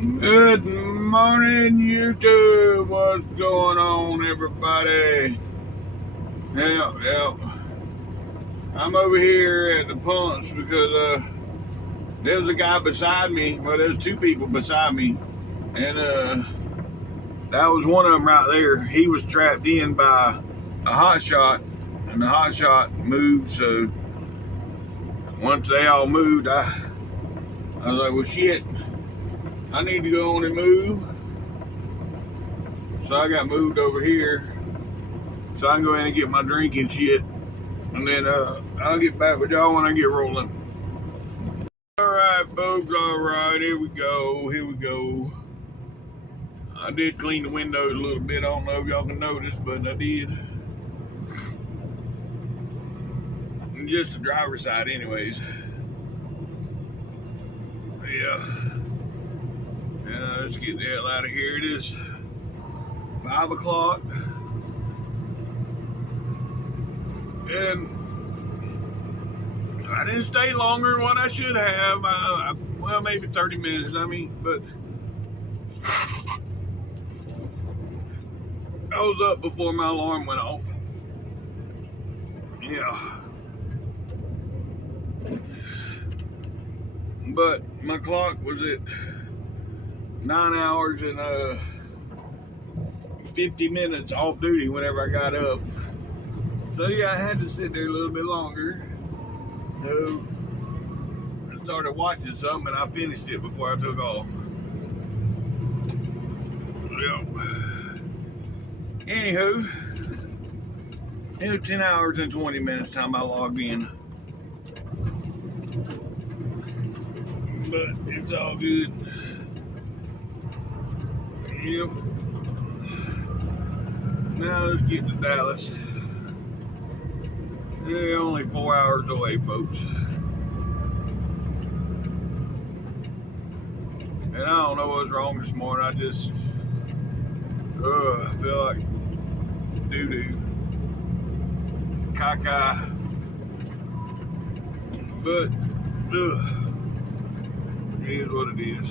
Good morning, YouTube. What's going on, everybody? Yeah. I'm over here at the pumps because there was a guy beside me. Well, there's two people beside me, and that was one of them right there. He was trapped in by a hot shot, and the hot shot moved. So once they all moved, I was like, well, shit. I need to go on and move. So I got moved over here so I can go in and get my drinking shit. And then I'll get back with y'all when I get rolling. Alright, folks. Alright, here we go. I did clean the windows a little bit. I don't know if y'all can notice, but I did. Just the driver's side anyways. Yeah, let's get the hell out of here. It is 5 o'clock. And I didn't stay longer than what I should have. Well, maybe 30 minutes, but I was up before my alarm went off. Yeah. But my clock was at 9 hours and 50 minutes off duty whenever I got up. So yeah, I had to sit there a little bit longer. So I started watching something and I finished it before I took off. Yep. Anywho, it was 10 hours and 20 minutes time I logged in. But it's all good. Yep. Now let's get to Dallas. They're only 4 hours away, folks. And I don't know what's wrong this morning. I just, I feel like doo-doo. Caca. But, it is what it is.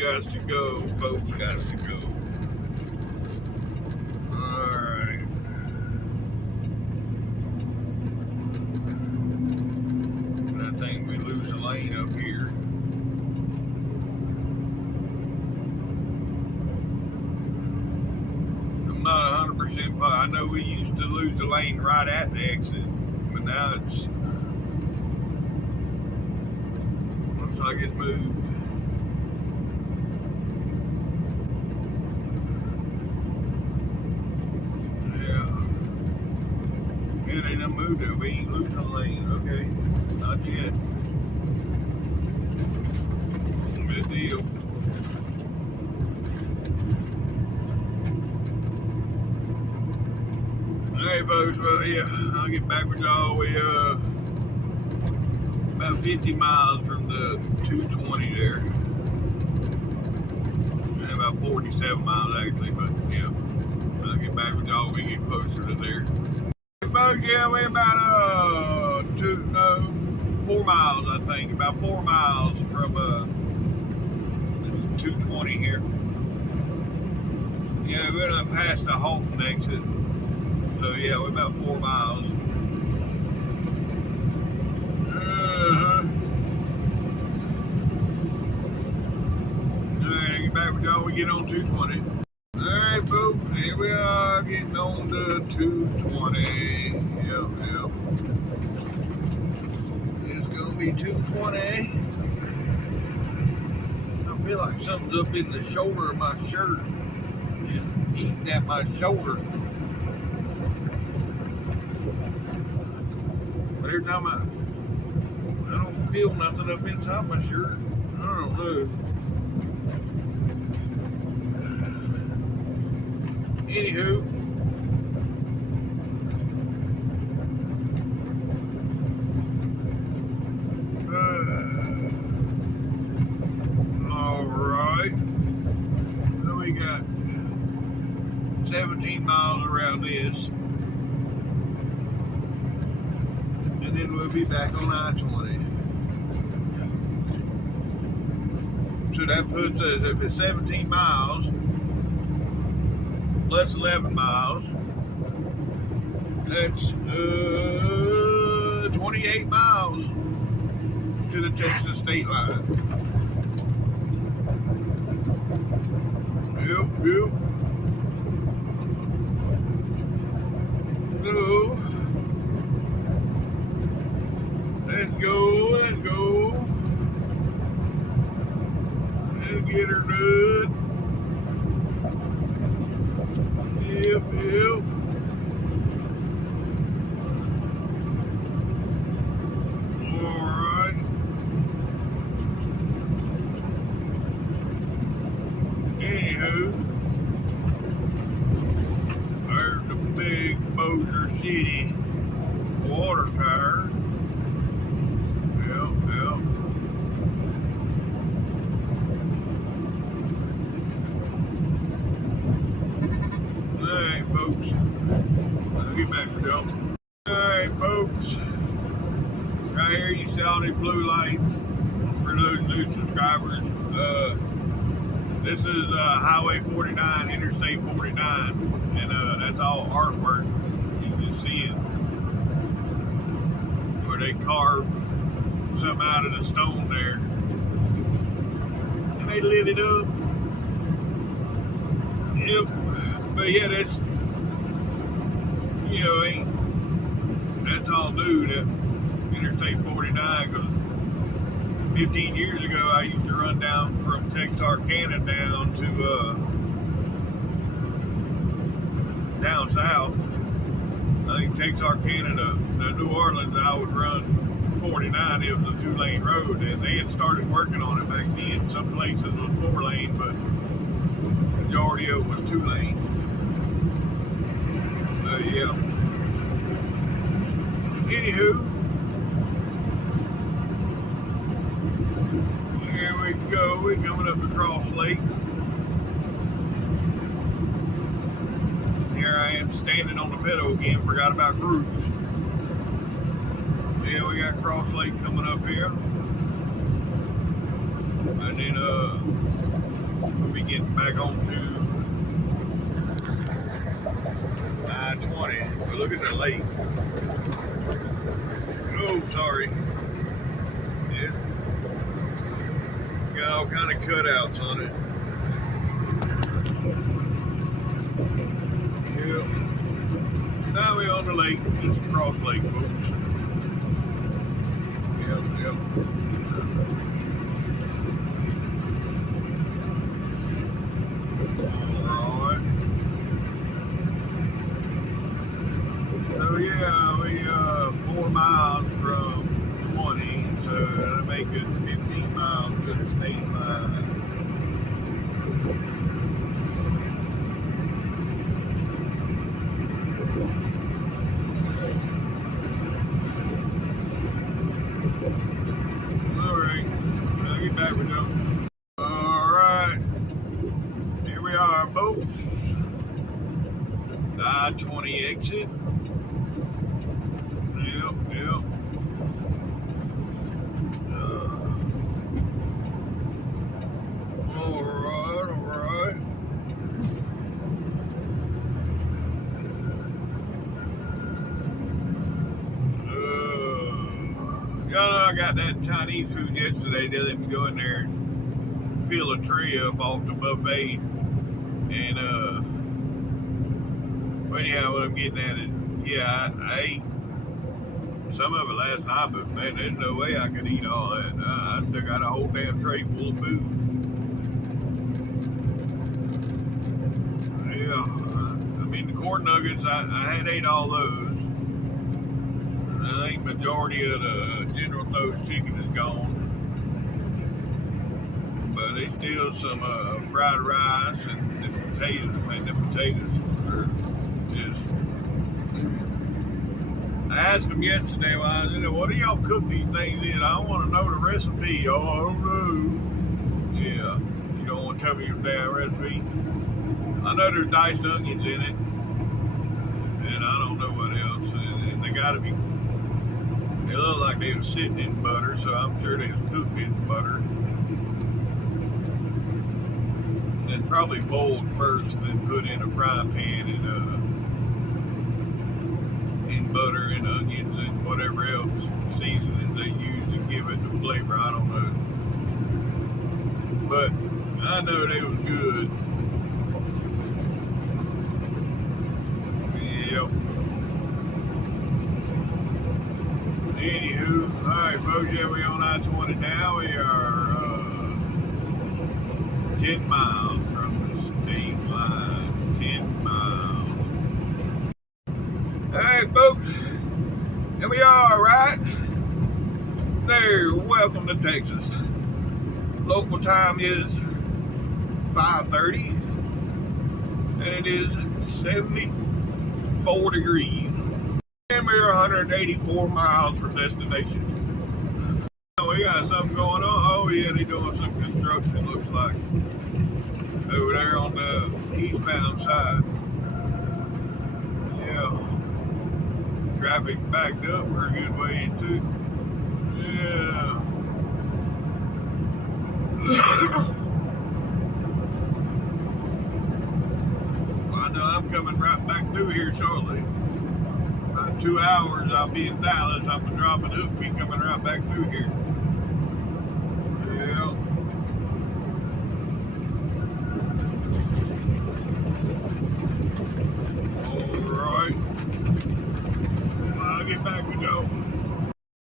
Got to go, folks. Got to go. Alright. I think we lose a lane up here. I'm not 100%, but I know we used to lose the lane right at the exit, but now it's looks like it's moved. Yeah, they done moved it. We ain't losing the lane. Okay, not yet. Good deal. Hey folks, well yeah, I'll get back with y'all. We about 50 miles from the 220 there. And about 47 miles actually, but yeah. I'll get back with y'all when we get closer to there. Folks, yeah, we're about 4 miles, I think. About 4 miles from 220 here. Yeah, we're not past the Halton exit. So yeah, we're about 4 miles. Alright, get back with y'all when we get on 220. Alright, folks, here we are getting on to 220. Yep. It's gonna be 220. I feel like something's up in the shoulder of my shirt. Just eating at my shoulder. But every time I don't feel nothing up inside my shirt. I don't know. Anywho. Alright. So we got 17 miles around this. then we'll be back on I-20. So that puts us, if it's 17 miles, plus 11 miles, that's 28 miles to the Texas state line. Yep. So, let's go. Let's get her good. Yep. Alright. Anywho, there's the big Bossier City water tower. Yep. Alright, folks. I'll get back to y'all. Alright, folks. Right here you see all these blue lights for those new subscribers. This is Highway 49, Interstate 49, and that's all artwork. You can see it where they carved something out of the stone there, and they lit it up. Yep. But yeah, that's, you know, that's all new, that Interstate 49, because 15 years ago I used to run down from Texarkana down to down south. I think Texarkana to New Orleans, I would run 49. It was a 2-lane road, and they had started working on it back then. Some places was 4-lane, but the majority of it was 2-lane. Yeah. Anywho, here we go. We're coming up to Cross Lake. Here I am standing on the pedal again. Forgot about cruise. Yeah, we got Cross Lake coming up here. And then we'll be getting back on to I-20. But look at the lake. Oh, sorry. It's got all kind of cutouts on it. Yep. Now we're on the lake. This is Cross Lake, folks. Yep. Alright. So yeah, we 4 miles from 20, so that'll make it 15 miles to the state line. Alright, I'll get back with you. Alright, here we are, folks. The I-20 exit. Yep. Alright. Y'all know I got that Chinese food yesterday. They let me go in there and fill a tray up off the buffet. And, well, anyhow, what I'm getting at is, yeah, I ate some of it last night, but man, there's no way I could eat all that. I still got a whole damn tray full of food. Yeah, I mean, the corn nuggets, I had ate all those. I think majority of the General Tso's chicken is gone. But there's still some fried rice and potatoes. Man, the potatoes are just... I asked them yesterday while I was in there, what do y'all cook these things in? I want to know the recipe. Oh, I don't know. Yeah, you don't want to tell me your damn recipe? I know there's diced onions in it. And I don't know what else. And they got to be... They looked like they was sitting in butter, so I'm sure they was cooked in butter. Then probably boiled first, and then put in a frying pan in butter and onions and whatever else seasonings they use to give it the flavor. I don't know, but I know they was good. Yep. Anywho, alright folks, yeah, we on I-20 now. We are 10 miles from the state line. 10 miles. Alright folks, here we are, right? There, welcome to Texas. Local time is 5:30, and it is 74 degrees. And we're 184 miles from destination. We got something going on. Oh yeah, they doing some construction, looks like. Over there on the eastbound side. Yeah. Traffic backed up for a good way into. Yeah. Well, I know I'm coming right back through here shortly. About 2 hours, I'll be in Dallas. I'm gonna drop it up, be coming right back through here. Yeah. Alright. Well, I'll get back with y'all.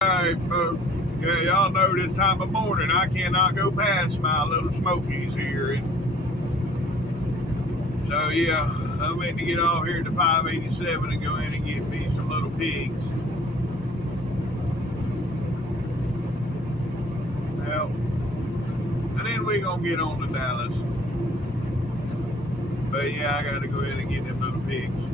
Alright, folks. Yeah, y'all know this time of morning I cannot go past my little Smokies here. So yeah, I'm waiting to get off here to 587 and go in and get me some little pigs. Well, and then we're gonna get on to Dallas. But yeah, I gotta go in and get them little pigs.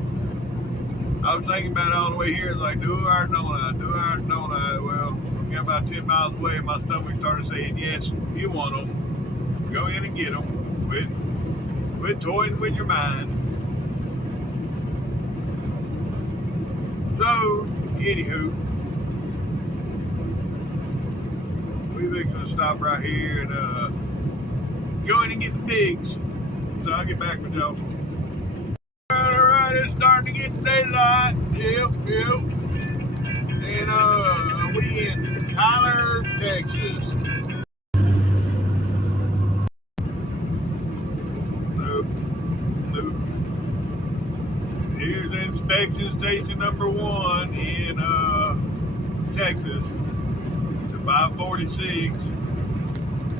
I was thinking about it all the way here. It's like, do I or don't I? Do I or don't I? Well, we got about 10 miles away and my stomach started saying, yes, you want them. Go in and get them. Quit toying with your mind. So, anywho, we're going to stop right here and go in and get the pigs. So I'll get back with y'all. Alright, it's starting to get daylight. Yep. And we in Tyler, Texas. Nope. Here's inspection station number 1 in Texas. It's a 546.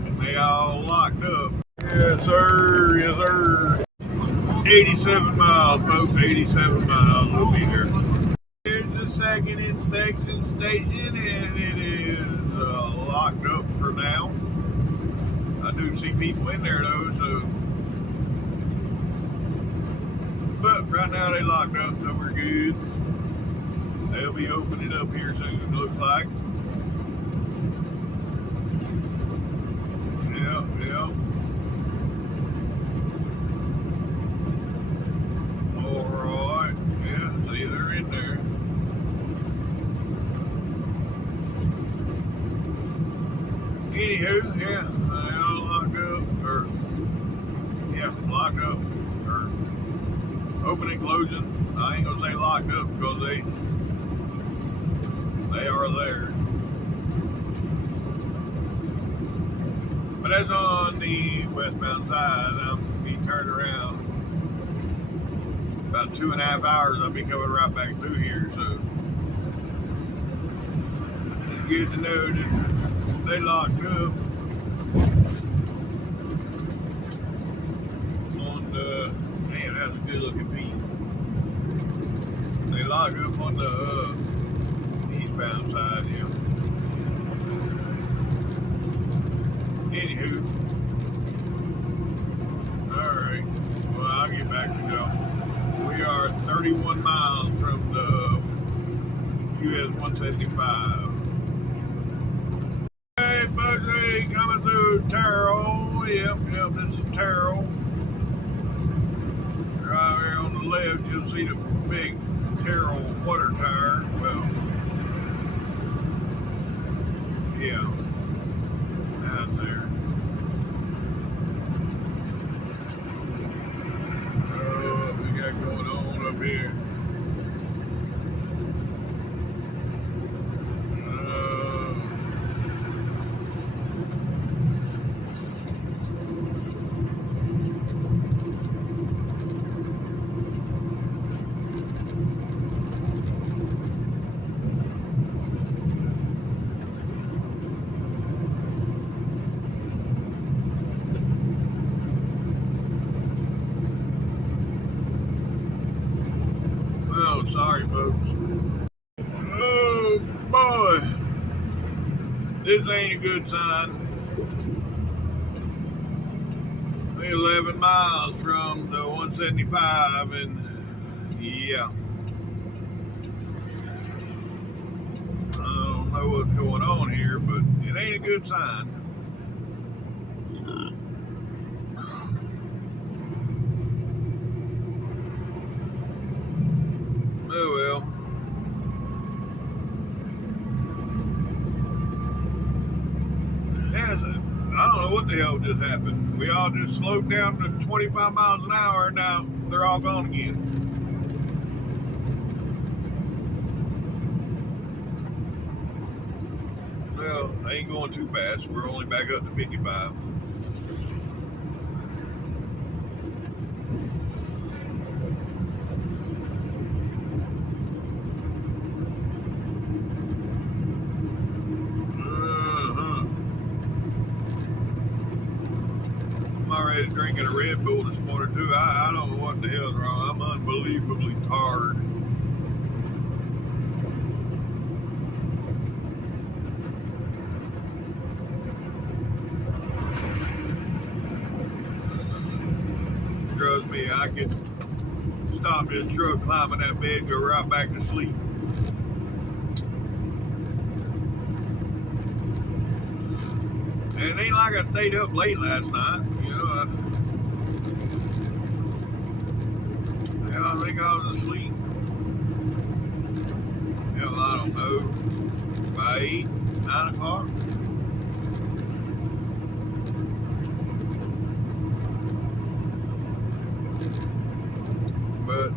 And they all locked up. Yes, sir. 87 miles, folks. 87 miles. We'll be there. Here's the second inspection station, and it is locked up for now. I do see people in there though, so. But right now they locked up, so we're good. They'll be opening up here soon, it looks like. Yeah. Alright, yeah, see, they're in there. Anywho, yeah, they all locked up, or opening, closing. I ain't gonna say locked up because they are there. But as on the westbound side, I'm gonna be turned around. About 2.5 hours, I'll be coming right back through here, so it's good to know that they locked up on the, man, that's a good looking piece. They locked up on the eastbound side, yeah. Anywho, alright, well, I'll get back to y'all. We are 31 miles from the US 175. Hey, Buddy, coming through Terrell. Yep, this is Terrell. Right here on the left, you'll see the big Terrell water tower. Well, Yeah, out there. Oh, what we got going on up here? Well, sorry, folks. Oh, boy. This ain't a good sign. We're 11 miles from the 175, and yeah. I don't know what's going on here, but it ain't a good sign. Oh well. I don't know what the hell just happened. We all just slowed down to 25 miles an hour, and now they're all gone again. Well, they ain't going too fast. We're only back up to 55. I'm already drinking a Red Bull this morning too. I don't know what the hell's wrong. I'm unbelievably tired. Trust me, I could stop this truck, climbing that bed, go right back to sleep. And it ain't like I stayed up late last night. You know, I think I was asleep. Hell, I don't know. By 8, 9 o'clock. But,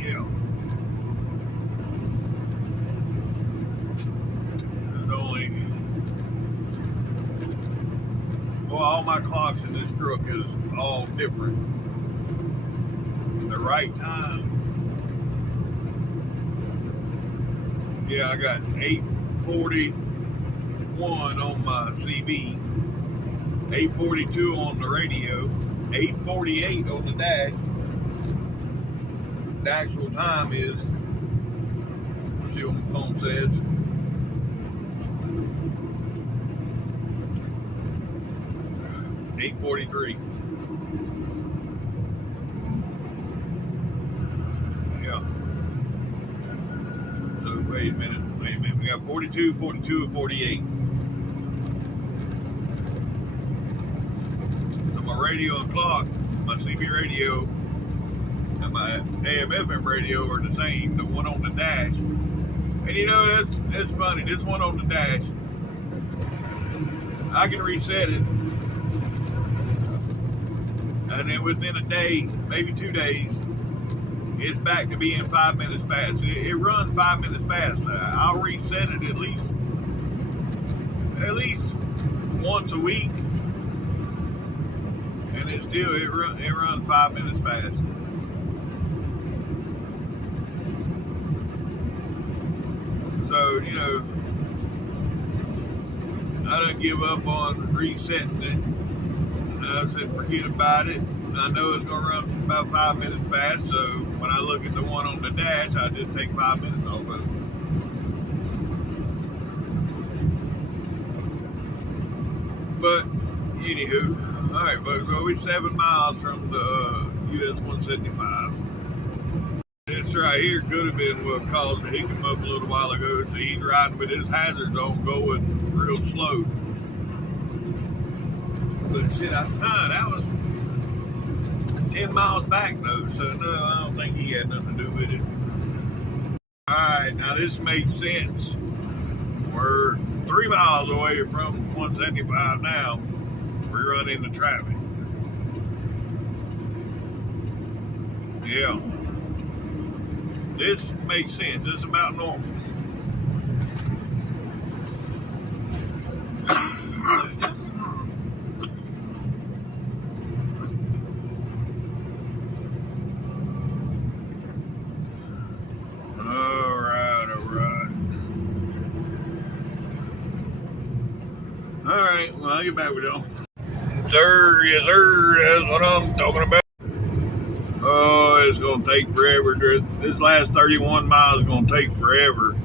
yeah. There's only... Well, all my clocks in this truck is all different. The right time. Yeah, I got 8:41 on my CB, 8:42 on the radio, 8:48 on the dash. The actual time is, let's see what my phone says. $8:43. Yeah. So wait a minute. We got 42, 42, and 48. On my radio and clock, my CB radio and my AM/FM radio are the same. The one on the dash. And you know, that's funny. This one on the dash, I can reset it. And then within a day, maybe 2 days, it's back to being 5 minutes fast. It runs 5 minutes fast. I'll reset it at least once a week, and it runs 5 minutes fast. So, you know, I don't give up on resetting it. I said forget about it. I know it's going to run about 5 minutes fast, so when I look at the one on the dash, I just take 5 minutes off of it. But, anywho, alright folks, well, we're 7 miles from the US 175. This right here could have been what caused the hiccup up a little while ago. So he's riding with his hazards on, going real slow. But shit, that was 10 miles back though, so no, I don't think he had nothing to do with it. Alright, now this made sense. We're We're 3 miles away from 175 now. We run into traffic. Yeah. This makes sense. This is about normal. Alright, well, I'll get back with y'all. Sir, yes, sir, that's what I'm talking about. Oh, it's going to take forever. This last 31 miles is going to take forever.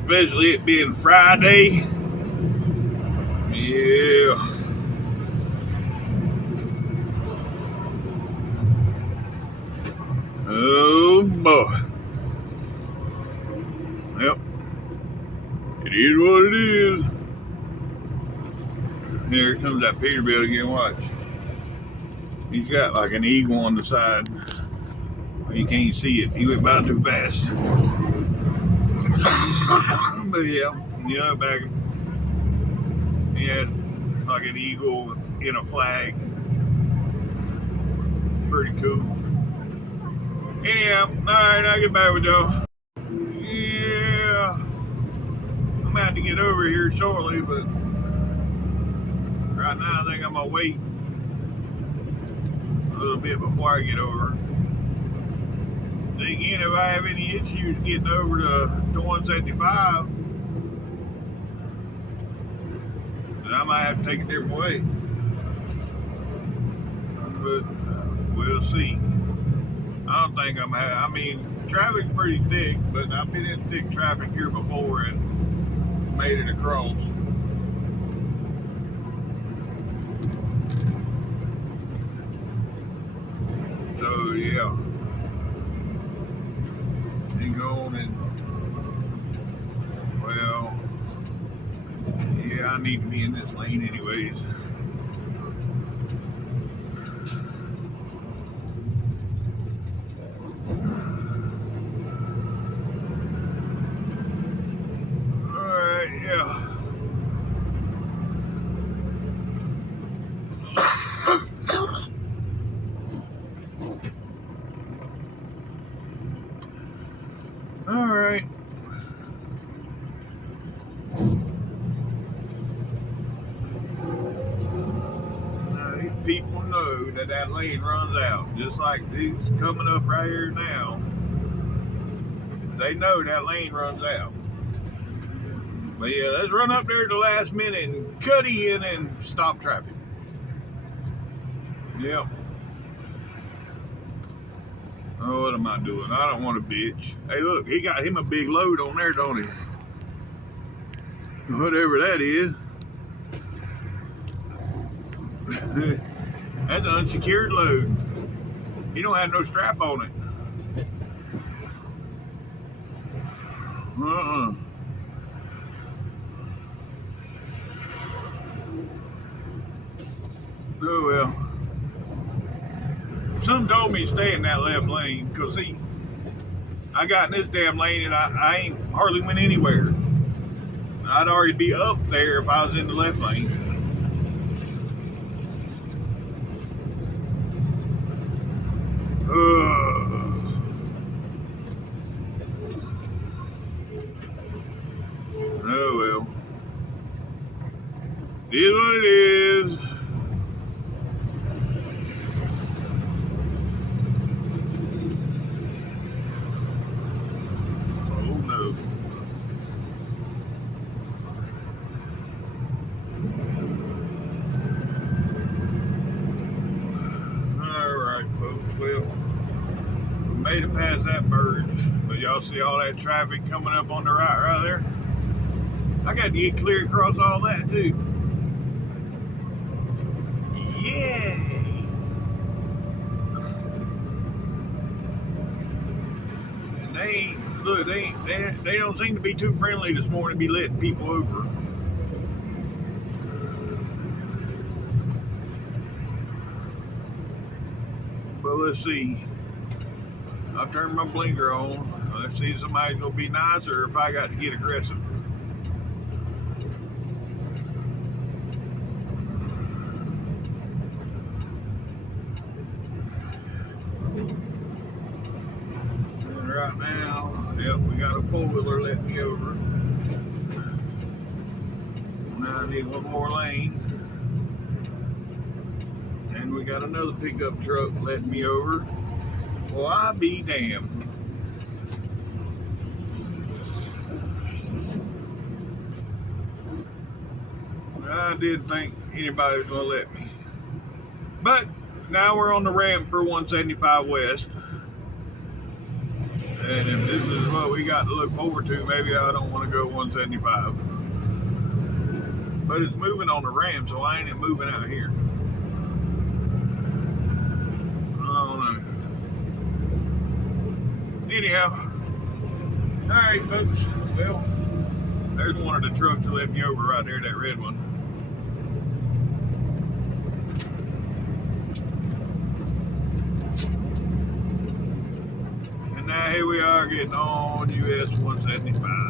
Especially it being Friday. Yeah. Oh, boy. Yep. It is what it is. Here comes that Peterbilt again, watch. He's got like an eagle on the side. You can't see it. He went by too fast. But yeah, back he had like an eagle in a flag. Pretty cool. Anyhow, alright, I'll get back with y'all. Yeah. I'm gonna have to get over here shortly, but right now I think I'm gonna wait a little bit before I get over. Then again, if I have any issues getting over to 175, then I might have to take a different way. But we'll see. I don't think I mean, traffic's pretty thick, but I've been in thick traffic here before and made it across. So yeah. Going and well, yeah, I need to be in this lane anyways. Alright, yeah. Alright. Now these people know that lane runs out. Just like these coming up right here now. They know that lane runs out. But yeah, let's run up there at the last minute and cut in and stop traffic. Yep. Oh, what am I doing? I don't want to bitch. Hey, look, he got him a big load on there, don't he? Whatever that is. That's an unsecured load. He don't have no strap on it. Oh, well. Some told me to stay in that left lane because, see, I got in this damn lane and I ain't hardly went anywhere. I'd already be up there if I was in the left lane. Oh, well. It is what it is. Made it past that bird, but y'all see all that traffic coming up on the right there? I got to get clear across all that too. Yay! And they don't seem to be too friendly this morning to be letting people over. But let's see. I'll turn my blinker on. Let's see if somebody's gonna be nicer if I got to get aggressive. Yep, we got a four-wheeler let me over. Now I need one more lane. And we got another pickup truck letting me over. Well, I be damned. I didn't think anybody was going to let me. But now we're on the ramp for 175 West. And if this is what we got to look forward to, maybe I don't want to go 175. But it's moving on the ramp, so I ain't moving out here. I don't know. Anyhow. Alright, folks. Well, there's one of the trucks that let me over right there, that red one. And now here we are getting on US 175.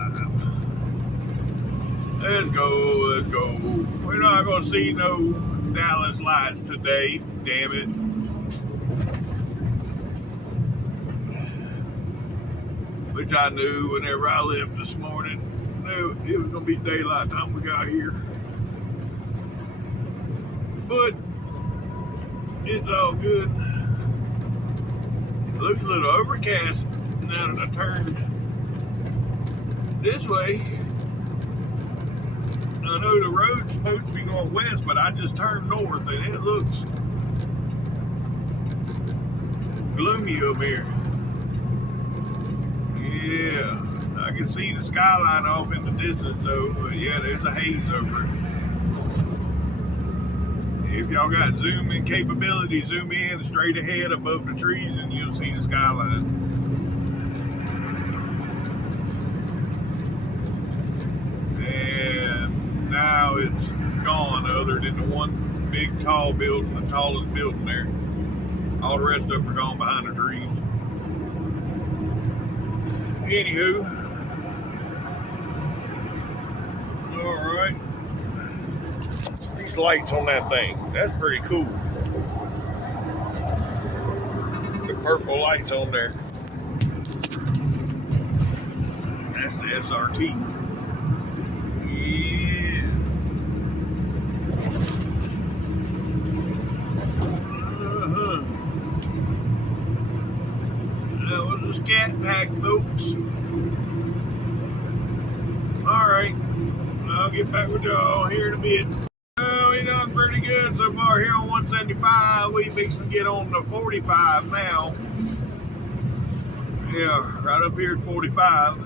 Let's go, let's go. We're not going to see no Dallas lights today, damn it. Which I knew whenever I left this morning. Knew it was going to be daylight time we got here. But it's all good. It looks a little overcast now that I turned this way. I know the road's supposed to be going west, but I just turned north and it looks gloomy up here. Yeah, I can see the skyline off in the distance though, but yeah, there's a haze over it. If y'all got zooming capability, zoom in straight ahead above the trees and you'll see the skyline. And now it's gone other than the one big tall building, the tallest building there. All the rest of them are gone behind the trees. Anywho, alright. These lights on that thing, that's pretty cool. The purple lights on there. That's the SRT. Yeah. That was a scat pack, folks. Alright, I'll get back with y'all here in a bit. Well, we done pretty good so far here on 175. We fixing to get on the 45 now. Yeah, right up here at 45.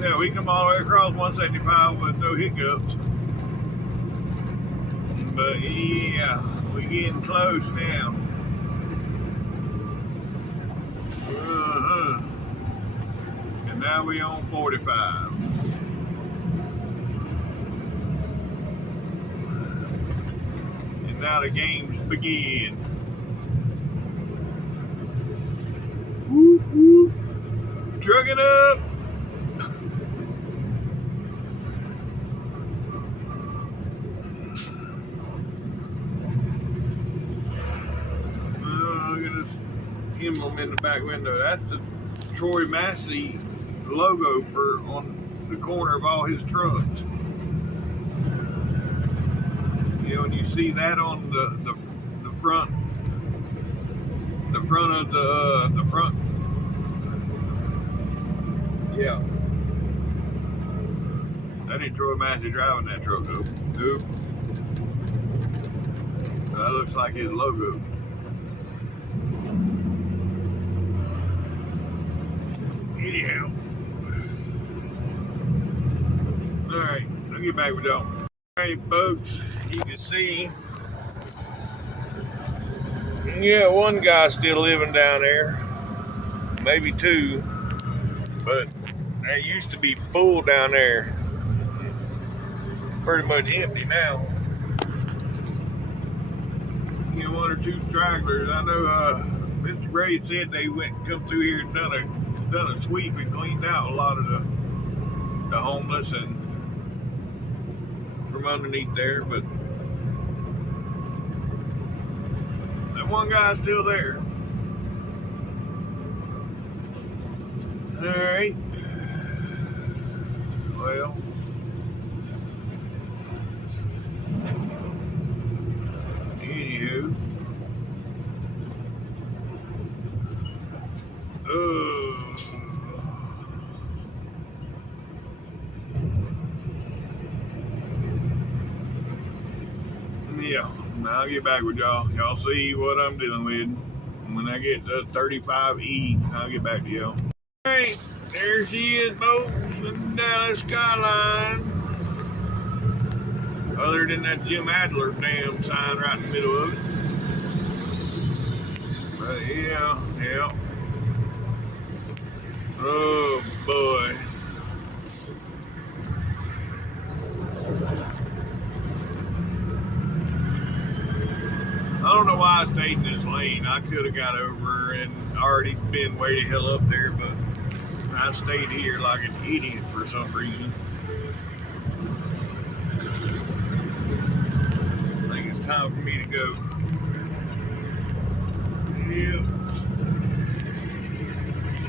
Yeah, we come all the way across 175 with no hiccups. But yeah, we getting close now. And now we on 45. And now the games begin. Whoop whoop. Trucking up. Look at this emblem in the back window. That's the Troy Massey logo for on the corner of all his trucks. You know, and you see that on the front of the front. Yeah. That ain't Troy Massey driving that truck though. Nope. That looks like his logo. Anyhow. Alright, I'll get back with y'all. Alright folks, you can see, yeah, one guy's still living down there, maybe two, but it used to be full down there, pretty much empty now. You know, one or two stragglers. I know Mr. Gray said they come through here and done a sweep and cleaned out a lot of the homeless and from underneath there, but that one guy's still there. Alright. Well. Anywho. Yeah, I'll get back with y'all. Y'all see what I'm dealing with. When I get to 35E, I'll get back to y'all. Alright, there she is, folks, the Dallas skyline. Other than that Jim Adler damn sign right in the middle of it. But yeah. Oh boy. I don't know why I stayed in this lane. I could have got over and already been way the hell up there, but I stayed here like an idiot for some reason. I think it's time for me to go. Yeah.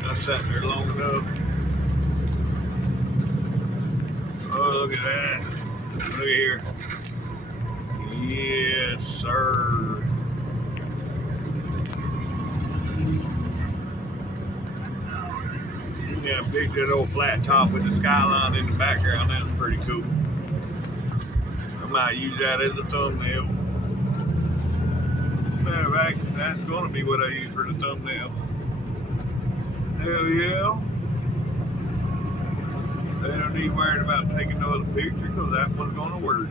I sat there long enough. Oh, look at that. Look at here. Yes, sir. Yeah, picked that old flat top with the skyline in the background. That's pretty cool. I might use that as a thumbnail. Matter of fact, that's going to be what I use for the thumbnail. Hell yeah. They don't need worried about taking another picture because that one's going to work.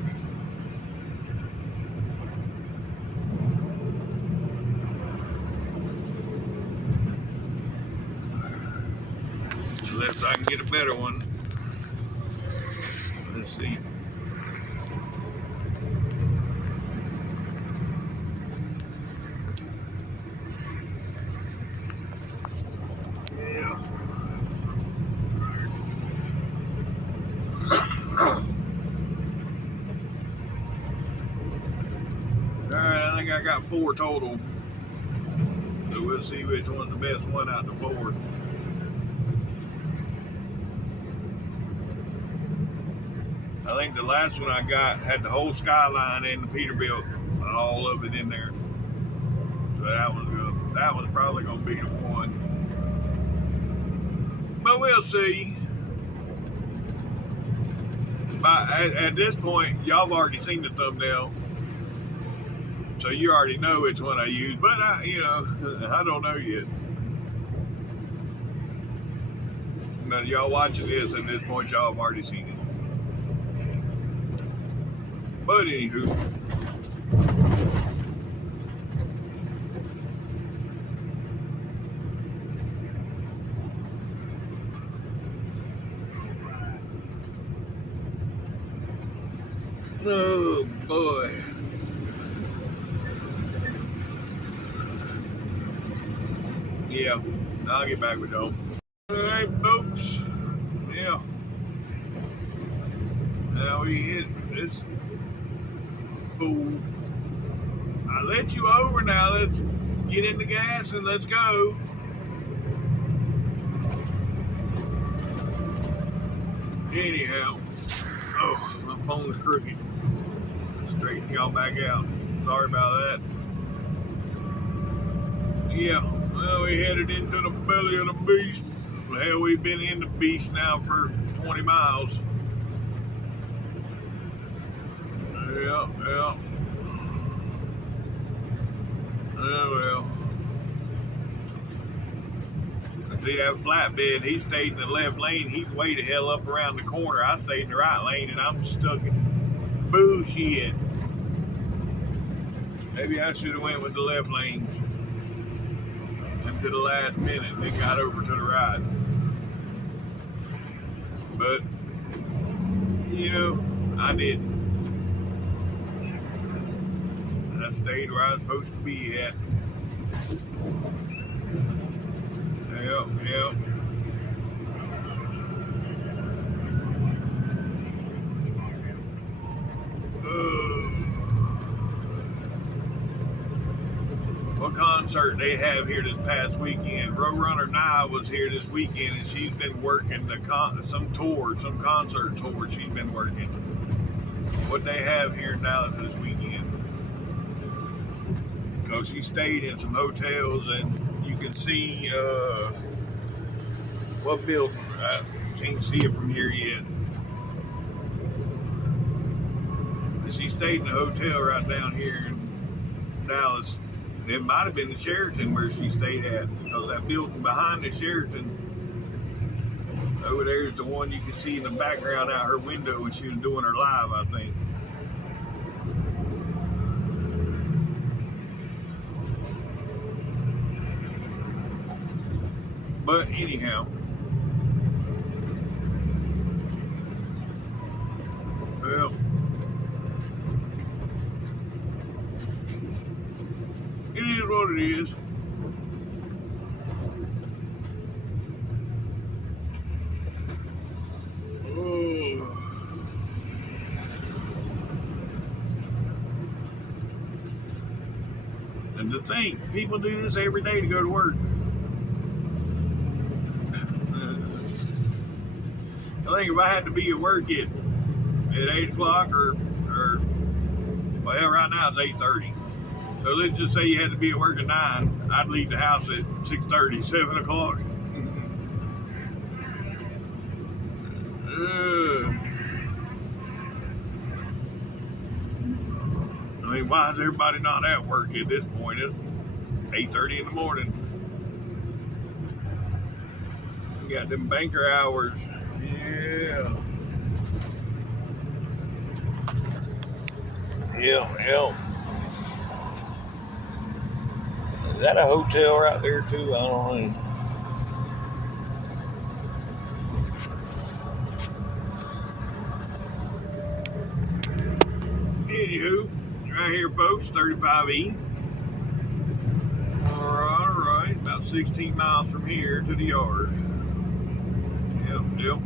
Unless I can get a better one. Let's see. Yeah. Alright, I think I got 4 total. So we'll see which one's the best one out of the 4. I think the last one I got had the whole skyline and the Peterbilt, all of it in there. So that was probably gonna be the one. But we'll see. At this point, y'all have already seen the thumbnail, so you already know which one I use. But I don't know yet. But y'all watching this at this point, y'all have already seen it. But anywho, oh boy. Yeah, I'll get back with y'all. Alright, folks. Yeah. Now we hit this fool. I let you over now. Let's get in the gas and let's go. Anyhow. Oh, my phone's crooked. Straighten y'all back out. Sorry about that. Yeah, well, we headed into the belly of the beast. Hell, we've been in the beast now for 20 miles. Yeah. Oh, well. See that flatbed, he stayed in the left lane. He's way the hell up around the corner. I stayed in the right lane and I'm stuck in bullshit. Maybe I should have went with the left lanes until the last minute and then got over to the right. But, I didn't. I stayed where I was supposed to be at. Yep. what concert they have here this past weekend. Roadrunner Nye was here this weekend, and she's been working some concert tour she's been working. What they have here in Dallas this weekend. Because she stayed in some hotels, and you can see what building. I can't see it from here yet. She stayed in a hotel right down here in Dallas. It might have been the Sheraton where she stayed at, because that building behind the Sheraton over there is the one you can see in the background out her window when she was doing her live, I think. But anyhow, well, it is what it is. Oh. And to think, people do this every day to go to work. I think if I had to be at work at 8 o'clock or well, right now it's 8:30. So let's just say you had to be at work at 9. I'd leave the house at 6:30, 7 o'clock. I mean, why is everybody not at work at this point? It's 8:30 in the morning. We got them banker hours. Yeah. Yeah. Is that a hotel right there too? I don't know. Anywho, right here, folks, 35E. All right, about 16 miles from here to the yard. Yep.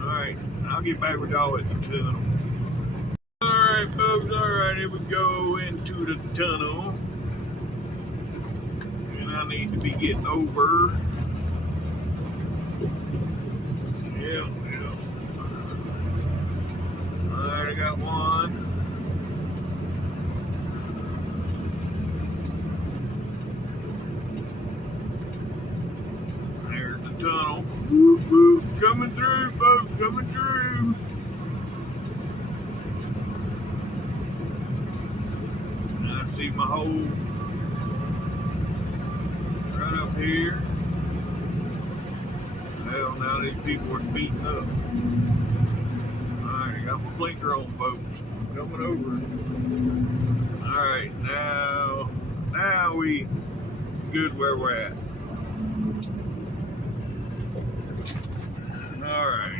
All right, I'll get back with y'all at the tunnel. All right, folks. All right, here we go into the tunnel. I need to be getting over. Yeah. Alright, I got one. There's the tunnel. Whoop, whoop. Coming through, folks, coming through. And I see my whole up here. Well, now these people are speeding up. Alright, I got my blinker on, folks. Coming over. Alright, now we good where we're at. Alright.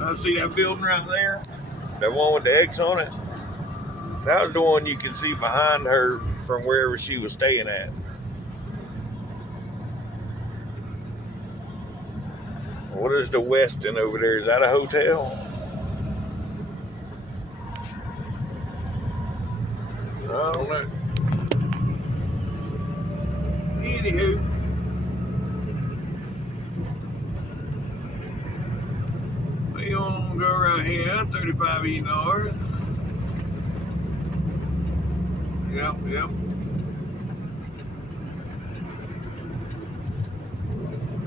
I see that building right there. That one with the X on it. That was the one you could see behind her from wherever she was staying at. What is the Westin over there? Is that a hotel? I don't know. Anywho. We gonna go right here, 35E North. Yep.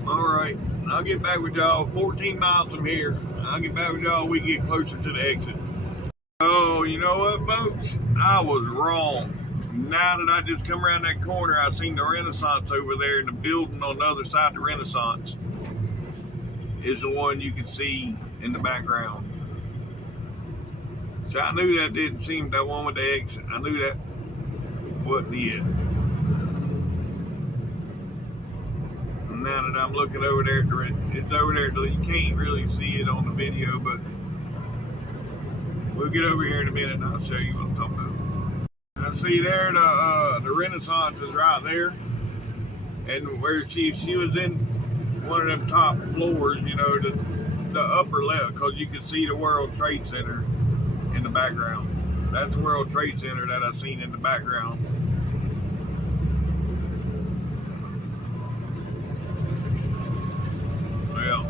Alright, I'll get back with y'all 14 miles from here. I'll get back with y'all when we get closer to the exit. Oh, you know what, folks? I was wrong. Now that I just come around that corner, I seen the Renaissance over there, and the building on the other side of the Renaissance is the one you can see in the background. So I knew that didn't seem that one with the exit. I knew that wasn't it. And now that I'm looking over there, it's over there. You can't really see it on the video, but we'll get over here in a minute and I'll show you what I'm talking about. I see there the Renaissance is right there, and where she was in one of them top floors, you know, the upper level, because you can see the World Trade Center. in the background. That's the World Trade Center that I seen in the background. Well,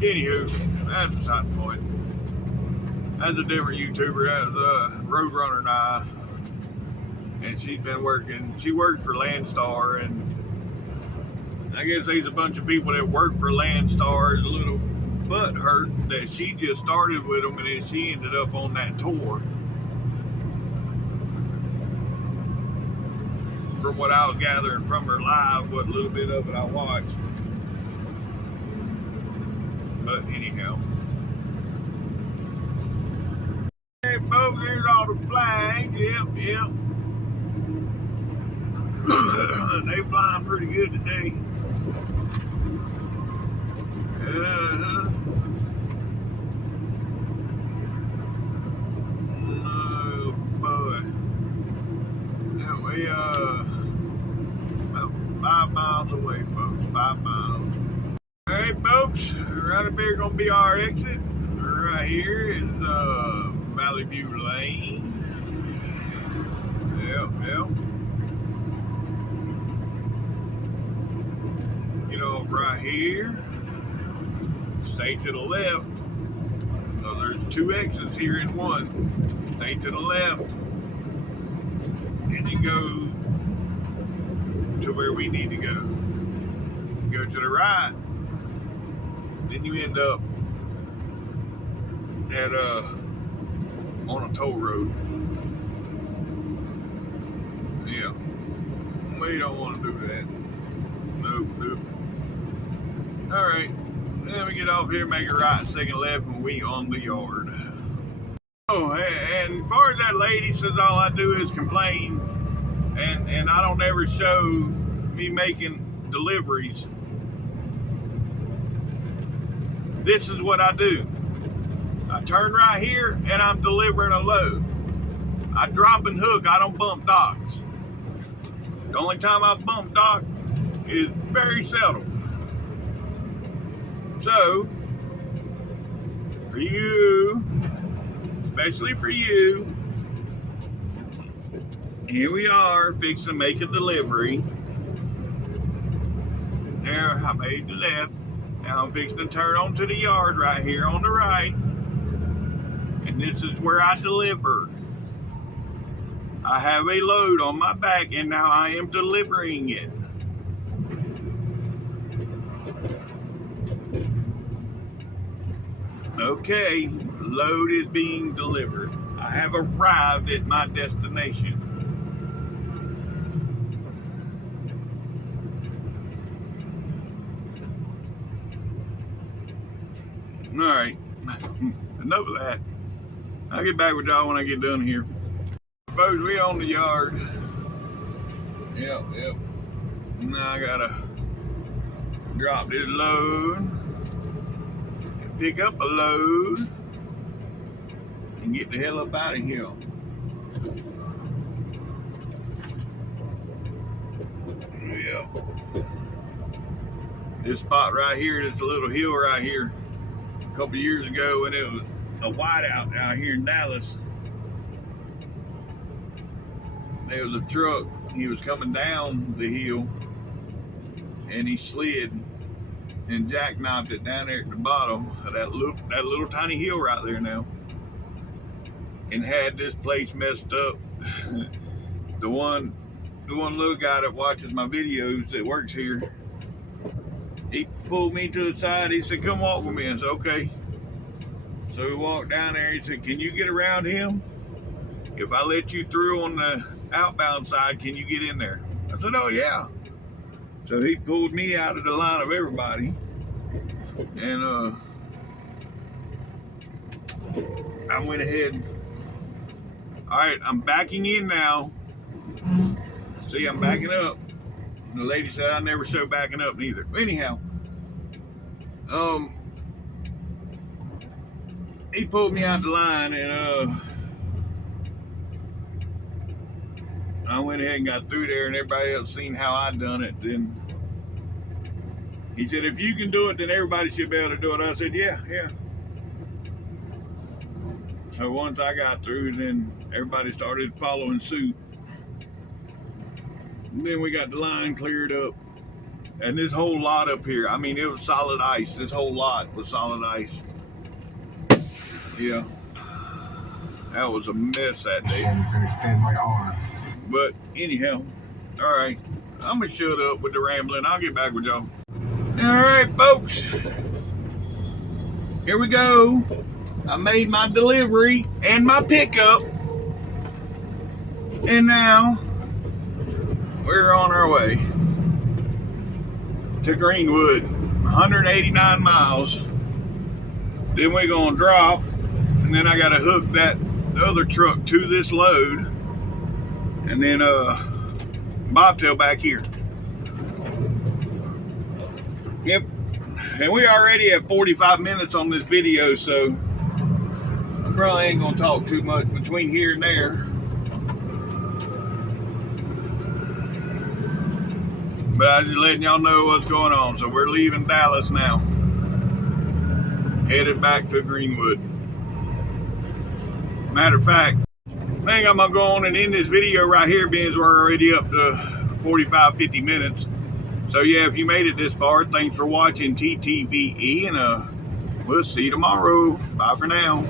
anywho, that's beside the point. That's a different YouTuber. That's Roadrunner and I. And she's been working, she worked for Landstar, and I guess there's a bunch of people that work for Landstar. Is a little butthurt that she just started with them, and then she ended up on that tour. From what I was gathering from her live, what little bit of it I watched. But anyhow. Hey folks, there's all the flags. Yep. They flying pretty good today. Oh boy. Yeah, we about 5 miles away, folks. 5 miles. Hey folks, right up here gonna be our exit. Right here is Valley View Lane. Yep. Get off right here. Stay to the left. So there's 2 exits here in one. Stay to the left. And you go to where we need to go. Go to the right. Then you end up at on a toll road. Yeah. We don't want to do that. Nope. Alright. Then we get off here, make a right, second left, and we on the yard. Oh, and as far as that lady says all I do is complain, and I don't ever show me making deliveries. This is what I do. I turn right here and I'm delivering a load. I drop and hook, I don't bump docks. The only time I bump dock is very seldom. So, for you, especially for you, here we are fixing to make a delivery. There, I made the left. Now I'm fixing to turn onto the yard right here on the right. And this is where I deliver. I have a load on my back and now I am delivering it. Okay, load is being delivered. I have arrived at my destination. Alright, enough of that. I'll get back with y'all when I get done here. Folks, we on the yard. Yep. Now I gotta drop this load, pick up a load, and get the hell up out of here. Yeah. This spot right here, this little hill right here, a couple years ago when it was a whiteout out here in Dallas, there was a truck. He was coming down the hill and he slid and jackknifed it down there at the bottom of that little tiny hill right there now, and had this place messed up. the one little guy that watches my videos that works here, he pulled me to the side. He said, "Come walk with me." I said, "Okay." So we walked down there. He said, "Can you get around him? If I let you through on the outbound side, can you get in there?" I said, "Oh yeah." So he pulled me out of the line of everybody, and I went ahead. All right, I'm backing in now. See, I'm backing up. The lady said I never show backing up neither. Anyhow, he pulled me out the line, and I went ahead and got through there, and everybody else seen how I done it. Then he said, if you can do it, then everybody should be able to do it. I said, yeah. So once I got through, then everybody started following suit. And then we got the line cleared up. And this whole lot up here, I mean, it was solid ice. This whole lot was solid ice. Yeah. That was a mess that day. Extend my arm. But anyhow, all right. I'm going to shut up with the rambling. I'll get back with y'all. All right, folks. Here we go. I made my delivery and my pickup. And now we're on our way to Greenwood, 189 miles. Then we're gonna drop, and then I gotta hook the other truck to this load, and then bobtail back here. Yep, and we already have 45 minutes on this video, so I probably ain't gonna talk too much between here and there. But I'm just letting y'all know what's going on. So we're leaving Dallas now. Headed back to Greenwood. Matter of fact, I think I'm going to go on and end this video right here, being we're already up to 45, 50 minutes. So yeah, if you made it this far, thanks for watching TTVE, and we'll see you tomorrow. Bye for now.